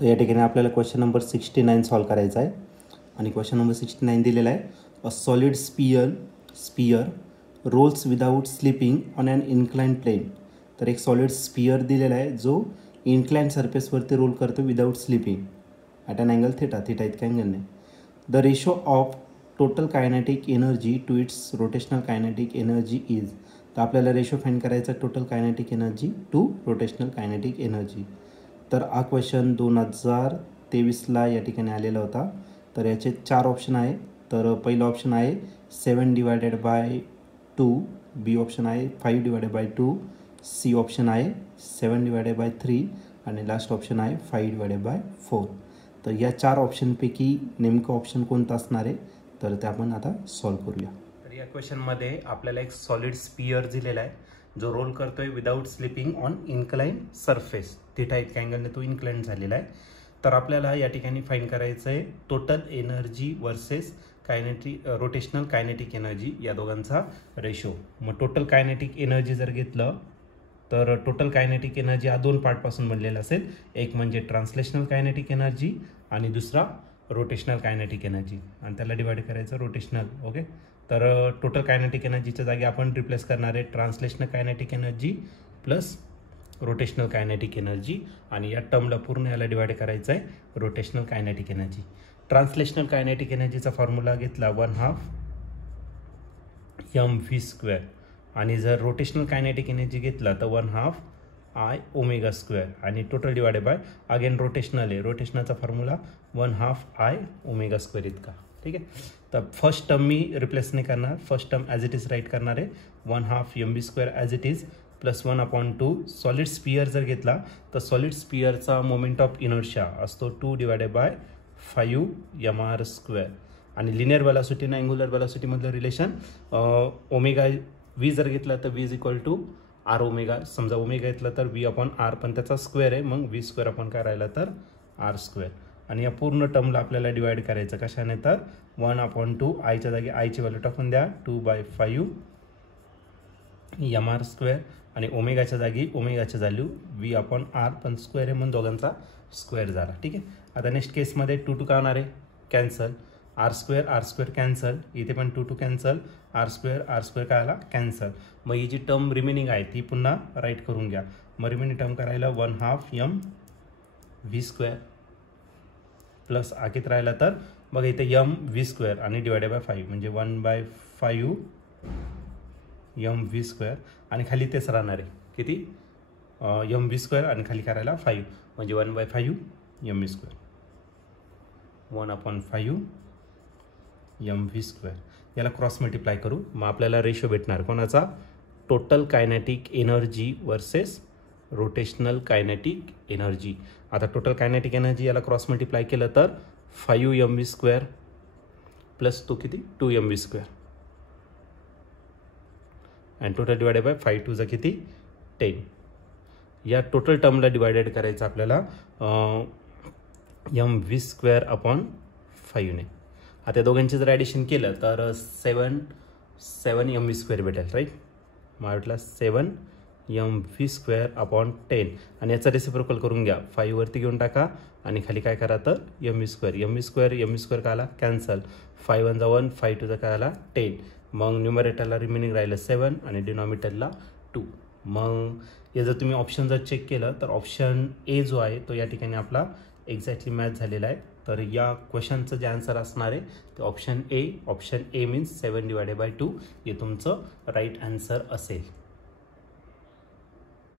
तर या ठिकाणी आपल्याला क्वेश्चन नंबर 69 सॉल्व करायचा आहे आणि क्वेश्चन नंबर 69 दिलेला आहे. A solid sphere rolls without slipping on an inclined plane. तर एक सॉलिड स्पियर दिलेला आहे जो इन्क्लाइंड सरफेसवरती रोल करतो without slipping at an angle theta इतक्या अँगलने. The ratio of total kinetic energy to its rotational kinetic energy is. तर आपल्याला रेशो फाइंड करायचा total kinetic energy to rotational kinetic energy. तर हा क्वेश्चन 2023ला या ठिकाणी आलेला होता. तर याचे 4 ऑप्शन आहे. तर पहिलं ऑप्शन आहे 7/2, बी ऑप्शन आहे 5/2, सी ऑप्शन आहे 7/3 आणि लास्ट ऑप्शन आहे 5/4. तर या 4 ऑप्शनपैकी नेमकं ऑप्शन कोणतं असणार आहे तर ते आपण आता सॉल्व करूया. तर या क्वेश्चनमध्ये आपल्याला एक सॉलिड स्पियर दिलेला आहे जो रोल करतोय without slipping on incline surface theta इतक्या अँगलने तो इन्क्लाइन झालेला आहे. तर आपल्याला या ठिकाणी फाइंड करायचं आहे total energy versus rotational kinetic energy या दोघांचा रेशो. मग टोटल कायनेटिक एनर्जी जर घेतलं तर टोटल कायनेटिक एनर्जी हा 2 पार्टपासून बनलेला असेल. एक म्हणजे ट्रान्सलेशनल कायनेटिक एनर्जी आणि दुसरा रोटेशनल कायनेटिक एनर्जी आणि त्याला डिवाइड करायचं रोटेशनल. ओके. तर टोटल कायनेटिक एनर्जीच्या जागी आपण रिप्लेस करणार आहे translational kinetic energy plus rotational kinetic energy आणि या टर्मला पूर्ण याला डिवाइड करायचं आहे rotational kinetic energy. Translational kinetic एनर्जीचा फॉर्म्युला घेतला 1/2 mv² आणि जर रोटेशनल कायनेटिक एनर्जी घेतला तर 1/2 I ω² आणि total divided by again rotational आहे. रोटेशनलचा फॉर्म्युला 1/2 I ω² इतका. ठीक आहे. तर फर्स्ट टर्म मी रिप्लेस नाही करणार. First term as it is write करणार आहे 1/2 mv² as it is plus 1/2. Solid sphere जर घेतला तर सॉलिड स्पियरचा मोमेंट ऑफ इनर्शिया असतो 2/5 mr² आणि लिनियर वेलॉसिटी आणि अँग्युलर वेलॉसिटीमधलं रिलेशन ओमेगा व्ही जर घेतला तर v is equal to r omega. समजा ओमेगा घेतला तर v/r पण त्याचा स्क्वेअर आहे मग v² आपण काय राहिला तर r². आणि या पूर्ण टर्मला आपल्याला डिवाइड करायचं कशाने तर 1/2 आयच्या जागी आयची व्हॅल्यू टाकून द्या 2/5 mr² आणि ओमेगाच्या जागी ओमेगाची व्हॅल्यू v/r पण स्क्वेअर आहे म्हणून दोघांचा स्क्वेअर झाला. ठीक आहे. आता नेक्स्ट केसमध्ये 2 काय होणार आहे कॅन्सल. r² cancel. इथे पण 2 कॅन्सल. r² काय आला कॅन्सल. मग ही जी टर्म रिमेनिंग आहे ती पुन्हा राईट करून घ्या. मग रिमेनिंग टर्म करायला 1/2 mv² प्लस आखित राहिला तर बघा इथे mv² आणि डिवायडेड बाय 5 म्हणजे 1/5 mv² आणि खाली तेच राहणार आहे किती mv² आणि खाली करायला 5 म्हणजे 1/5 mv². 1/5 mv². याला क्रॉस मल्टिप्लाय करू मग आपल्याला रेशो भेटणार कोणाचा total kinetic energy versus rotational kinetic energy. आता टोटल कायनेटिक एनर्जी याला क्रॉस मल्टिप्लाय केलं तर 5 mv² प्लस तो किती 2 mv² आणि टोटल डिवायडेड बाय 5 2 किती 10. या टोटल टर्मला डिवायडेड करायचं आपल्याला mv²/5 ने. आता दोघांचे जर ॲडिशन केलं तर 7 mv² भेटेल राईट. मग भेटला 7 mv²/10 आणि याचा रेसिप्रोकल करून घ्या 5 वरती घेऊन टाका आणि खाली काय करा तर mv² काय आला कॅन्सल. 5 1 1 5 2 काय आला 10. मग न्यूमरेटरला रिमेनिंग राहिलं 7 आणि डिनॉमिनेटरला 2. मग हे जर तुम्ही ऑप्शन जर चेक केलं तर ऑप्शन ए जो आहे तो या ठिकाणी आपला एक्झॅक्टली मॅच झालेला आहे. तर या क्वेश्चनचं जे आन्सर असणार आहे ते ऑप्शन ए मीन्स 7/2 हे तुमचं राईट आन्सर असेल.